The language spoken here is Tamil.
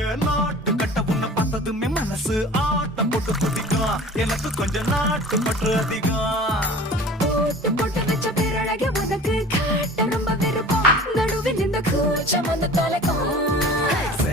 ஏன் நாட்டு கட்ட உன்னை பார்த்ததுமே மனசு ஆட்டம் போட்டு குதிக்கும். எனக்கு கொஞ்சம் நாட்டு பற்று அதிகம். போட்டு போட்டு வச்ச பேரழக உனக்கு காட்ட ரொம்ப விருப்பம். நடுவில் இந்த கூச்சம் வந்து தொலைக்கும்.